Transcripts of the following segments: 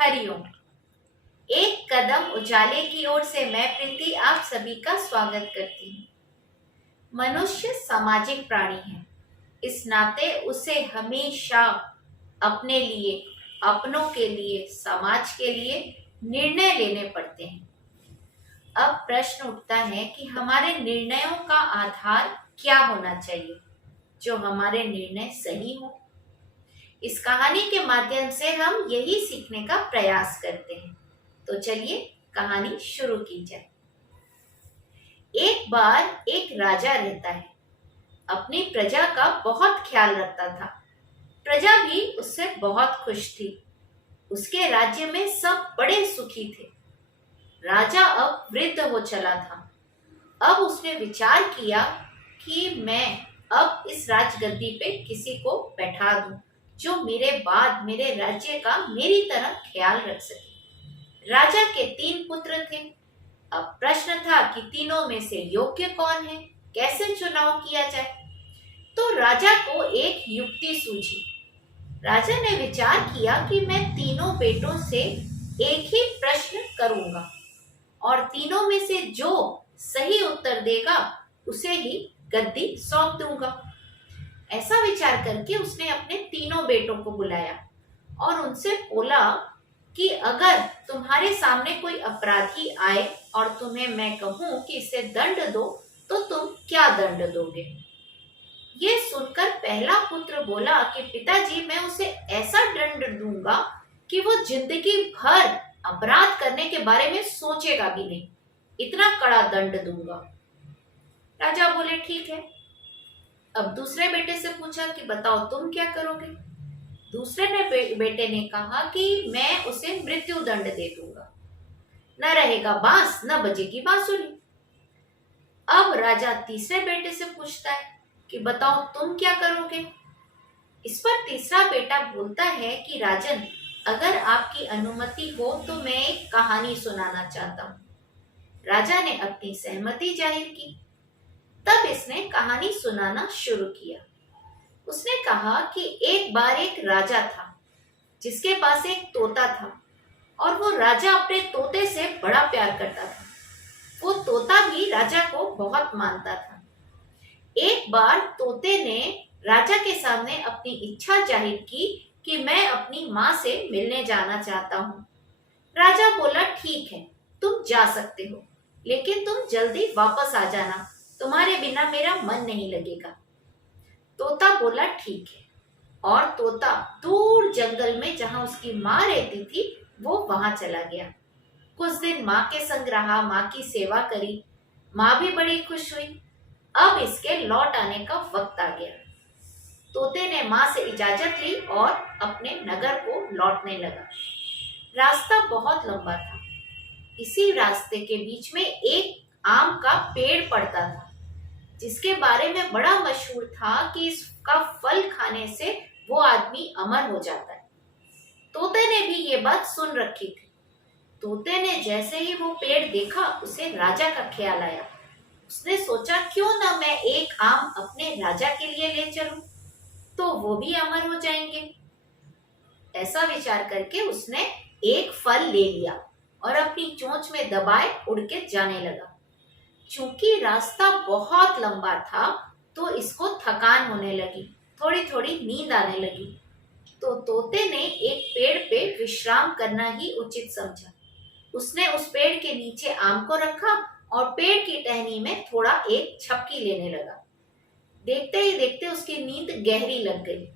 हरिओम। एक कदम उजाले की ओर से मैं प्रीति आप सभी का स्वागत करती हूँ। मनुष्य सामाजिक प्राणी है, इस नाते उसे हमेशा अपने लिए, अपनों के लिए, समाज के लिए निर्णय लेने पड़ते हैं। अब प्रश्न उठता है कि हमारे निर्णयों का आधार क्या होना चाहिए जो हमारे निर्णय सही हो। इस कहानी के माध्यम से हम यही सीखने का प्रयास करते हैं। तो चलिए कहानी शुरू की जाए। एक बार एक राजा रहता है, अपनी प्रजा का बहुत ख्याल रखता था। प्रजा भी उससे बहुत खुश थी। उसके राज्य में सब बड़े सुखी थे। राजा अब वृद्ध हो चला था। अब उसने विचार किया कि मैं अब इस राजगद्दी पे किसी को बैठा दूं जो मेरे बाद मेरे राज्य का मेरी तरह ख्याल रख सके। राजा के 3 पुत्र थे। अब प्रश्न था कि तीनों में से योग्य कौन है, कैसे चुनाव किया जाए। तो राजा को एक युक्ति सूझी। राजा ने विचार किया कि मैं तीनों बेटों से एक ही प्रश्न करूंगा और तीनों में से जो सही उत्तर देगा उसे ही गद्दी सौंप दूंगा। ऐसा विचार करके उसने अपने तीनों बेटों को बुलाया और उनसे बोला कि अगर तुम्हारे सामने कोई अपराधी आए और तुम्हें मैं कहूं कि इसे दंड दो तो तुम क्या दंड दोगे। ये सुनकर पहला पुत्र बोला कि पिताजी, मैं उसे ऐसा दंड दूंगा कि वो जिंदगी भर अपराध करने के बारे में सोचेगा भी नहीं। इतना कड़ा दंड दूंगा। राजा बोले ठीक है। अब दूसरे बेटे से पूछा कि बताओ तुम क्या करोगे। दूसरे बेटे ने कहा कि मैं उसे मृत्यु दंड दे दूंगा, न रहेगा बांस न बजेगी बांसुरी। अब राजा तीसरे बेटे से पूछता है कि बताओ तुम क्या करोगे। इस पर तीसरा बेटा बोलता है कि राजन, अगर आपकी अनुमति हो तो मैं एक कहानी सुनाना चाहता हूँ। राजा ने अपनी सहमति जाहिर की। तब इसने कहानी सुनाना शुरू किया। उसने कहा कि एक बार एक राजा था जिसके पास एक तोता था और वो राजा अपने तोते से बड़ा प्यार करता था। वो तोता भी राजा को बहुत मानता था। एक बार तोते ने राजा के सामने अपनी इच्छा जाहिर की कि मैं अपनी माँ से मिलने जाना चाहता हूँ। राजा बोला ठीक है, तुम जा सकते हो, लेकिन तुम जल्दी वापस आ जाना, तुम्हारे बिना मेरा मन नहीं लगेगा। तोता बोला ठीक है और तोता दूर जंगल में जहां उसकी माँ रहती थी वो वहां चला गया। कुछ दिन माँ के संग रहा, माँ की सेवा करी। माँ भी बड़ी खुश हुई। अब इसके लौट आने का वक्त आ गया। तोते ने माँ से इजाजत ली और अपने नगर को लौटने लगा। रास्ता बहुत लंबा था। इसी रास्ते के बीच में एक आम का पेड़ पड़ता था जिसके बारे में बड़ा मशहूर था कि इसका फल खाने से वो आदमी अमर हो जाता है। तोते ने भी ये बात सुन रखी थी। तोते ने जैसे ही वो पेड़ देखा उसे राजा का ख्याल आया। उसने सोचा क्यों ना मैं एक आम अपने राजा के लिए ले चलूं, तो वो भी अमर हो जाएंगे। ऐसा विचार करके उसने एक फल ले लिया और अपनी चोंच में दबाए उड़ के जाने लगा। चूंकि रास्ता बहुत लंबा था तो इसको थकान होने लगी, थोड़ी थोड़ी नींद आने लगी। तो तोते ने एक पेड़ पे विश्राम करना ही उचित समझा। उसने उस पेड़ के नीचे आम को रखा और पेड़ की टहनी में थोड़ा एक झपकी लेने लगा। देखते ही देखते उसकी नींद गहरी लग गई।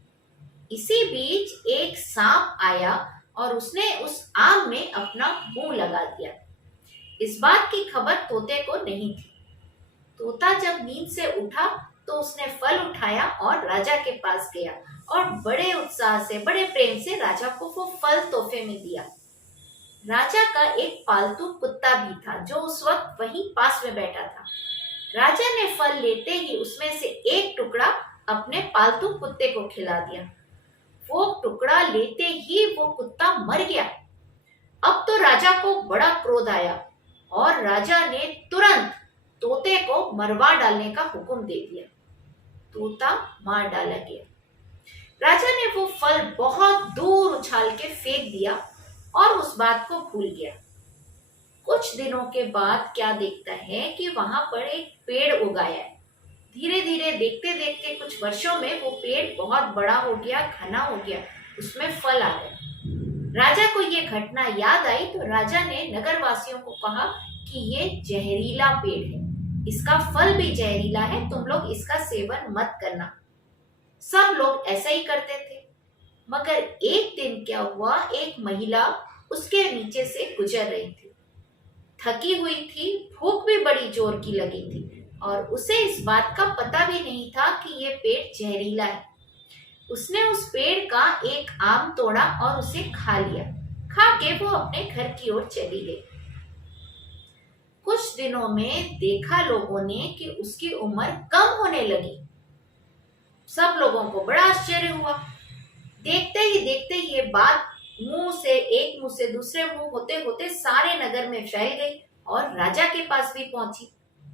इसी बीच एक सांप आया और उसने उस आम में अपना मुंह लगा दिया। इस बात की खबर तोते को नहीं थी। तोता जब नींद से उठा तो उसने फल उठाया और राजा के पास गया और बड़े उत्साह से, बड़े प्रेम से राजा को वो फल तोहफे में दिया। राजा का एक पालतू कुत्ता भी था जो उस वक्त वहीं पास में बैठा था। राजा ने फल लेते ही उसमें से एक टुकड़ा अपने पालतू कुत्ते को खिला दिया। वो टुकड़ा लेते ही वो कुत्ता मर गया। अब तो राजा को बड़ा क्रोध आया और राजा ने तुरंत तोते को मरवा डालने का हुक्म दे दिया। तोता मार डाला गया। राजा ने वो फल बहुत दूर उछाल के फेंक दिया और उस बात को भूल गया। कुछ दिनों के बाद क्या देखता है कि वहां पर एक पेड़ उगाया है। धीरे धीरे देखते देखते कुछ वर्षों में वो पेड़ बहुत बड़ा हो गया, घना हो गया, उसमें फल आ गए। राजा को ये घटना याद आई तो राजा ने नगरवासियों को कहा कि ये जहरीला पेड़ है, इसका फल भी जहरीला है, तुम लोग इसका सेवन मत करना। सब लोग ऐसा ही करते थे। मगर एक दिन क्या हुआ, एक महिला उसके नीचे से गुजर रही थी। थकी हुई थी, भूख भी बड़ी जोर की लगी थी और उसे इस बात का पता भी नहीं था कि ये पेड़ जहरीला है। उसने उस पेड़ का एक आम तोड़ा और उसे खा लिया। खा के वो अपने घर की ओर चली गई। कुछ दिनों में देखा लोगों ने कि उसकी उम्र कम होने लगी। सब लोगों को बड़ा आश्चर्य हुआ। देखते ही देखते ये बात एक मुंह से दूसरे मुंह होते होते सारे नगर में फैल गई और राजा के पास भी पहुंची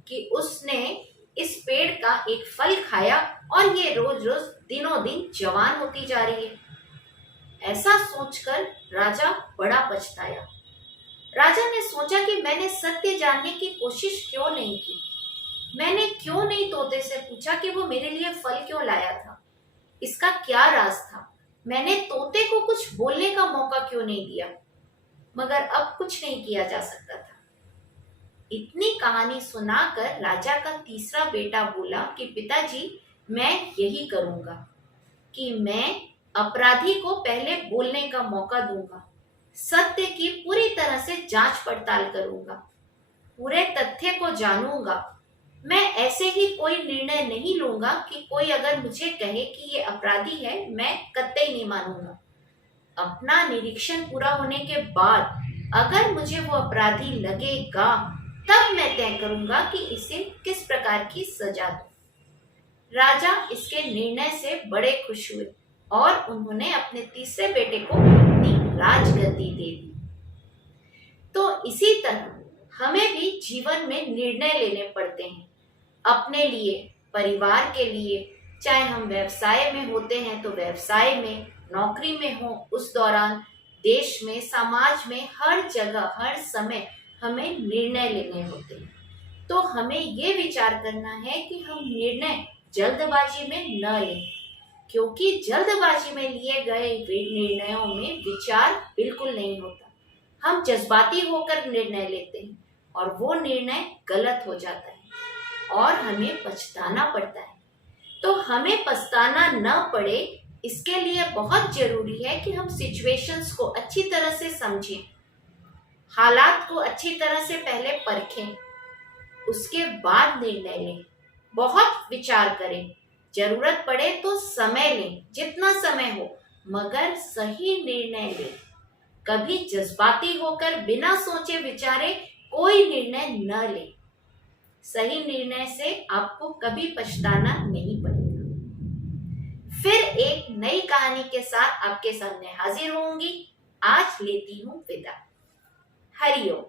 कि उसने इस पेड़ का एक फल खाया और ये रोज रोज दिनों दिन जवान होती जा रही है। ऐसा सोचकर राजा बड़ा पछताया। राजा ने सोचा कि मैंने सत्य जानने की कोशिश क्यों नहीं की। मैंने क्यों नहीं तोते से पूछा कि वो मेरे लिए फल क्यों लाया था, इसका क्या राज था। मैंने तोते को कुछ बोलने का मौका क्यों नहीं दिया। मगर अब कुछ नहीं किया जा सकता था। इतनी कहानी सुनाकर राजा का तीसरा बेटा बोला कि पिताजी, मैं यही करूंगा कि मैं अपराधी को पहले बोलने का मौका दूंगा, सत्य की पूरी तरह से जांच पड़ताल करूंगा, पूरे तथ्य को जानूंगा। मैं ऐसे ही कोई निर्णय नहीं लूंगा कि कोई अगर मुझे कहे कि ये अपराधी है, मैं कतई नहीं मानूंगा। अपना निरीक्षण पूरा होने के बाद अगर मुझे वो अपराधी लगेगा तब मैं तय करूंगा कि इसे किस प्रकार की सजा दूं। राजा इसके निर्णय से बड़े खुश हुए और उन्होंने अपने तीसरे बेटे को अपनी राजगद्दी दे दी। तो इसी तरह हमें भी जीवन में निर्णय लेने पड़ते हैं, अपने लिए, परिवार के लिए। चाहे हम व्यवसाय में होते हैं तो व्यवसाय में, नौकरी में हो उस दौरान, देश में, समाज में, हर जगह हर समय हमें निर्णय लेने होते हैं। तो हमें ये विचार करना है कि हम निर्णय जल्दबाजी में न लें, क्योंकि जल्दबाजी में लिए गए निर्णयों में विचार बिल्कुल नहीं होता। हम जज्बाती होकर निर्णय लेते हैं और वो निर्णय गलत हो जाता है और हमें पछताना पड़ता है। तो हमें पछताना न पड़े, इसके लिए बहुत जरूरी है कि हम सिचुएशंस को अच्छी तरह से समझें, हालात को अच्छी तरह से पहले परखें, उसके बाद निर्णय लें। बहुत विचार करें, जरूरत पड़े तो समय लें, जितना समय हो, मगर सही निर्णय लें। कभी जज्बाती होकर बिना सोचे विचारे कोई निर्णय न लें। सही निर्णय से आपको कभी पछताना नहीं पड़ेगा। फिर एक नई कहानी के साथ आपके सामने हाजिर होंगी। आज लेती हूँ विदा। हरि ओम।